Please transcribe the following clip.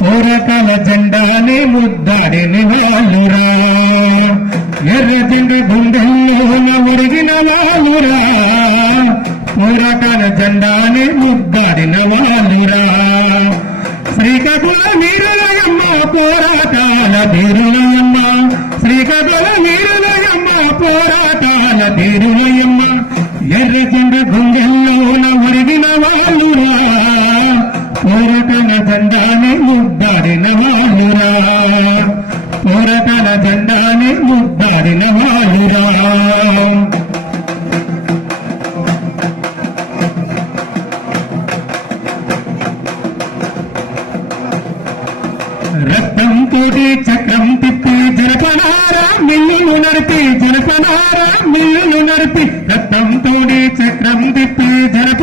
పోరాటాల జెండాని ముద్దాడిన వాళ్ళురా, ఎర్ర జెండ గుండెల్లోన ఒరిగిన వాళ్ళురా, పోరాటాల జెండాని ముద్దాడిన వాళ్ళురా. శ్రీకాకుళ వీరులయమ్మ పోరాటాల ధీరులయమ్మ, శ్రీకాకుళ వీరులయమ్మ పోరాటాల ధీరులయమ్మ, ఎర్ర జెండ గుండెల్లోన ఒరిగిన వాళ్ళురా, పోరాటాల జెండాని ముద్దాడిన వాళ్ళురా, పోరాటాల జెండాని ముద్దాడిన వాళ్ళురా. రక్తం తోటి చక్రం తిప్పి జనపనారా మిల్లులు నడిపి, జనపనారా మిల్లులు నడిపి, రక్తం తోటి చక్రం తిప్పి జనప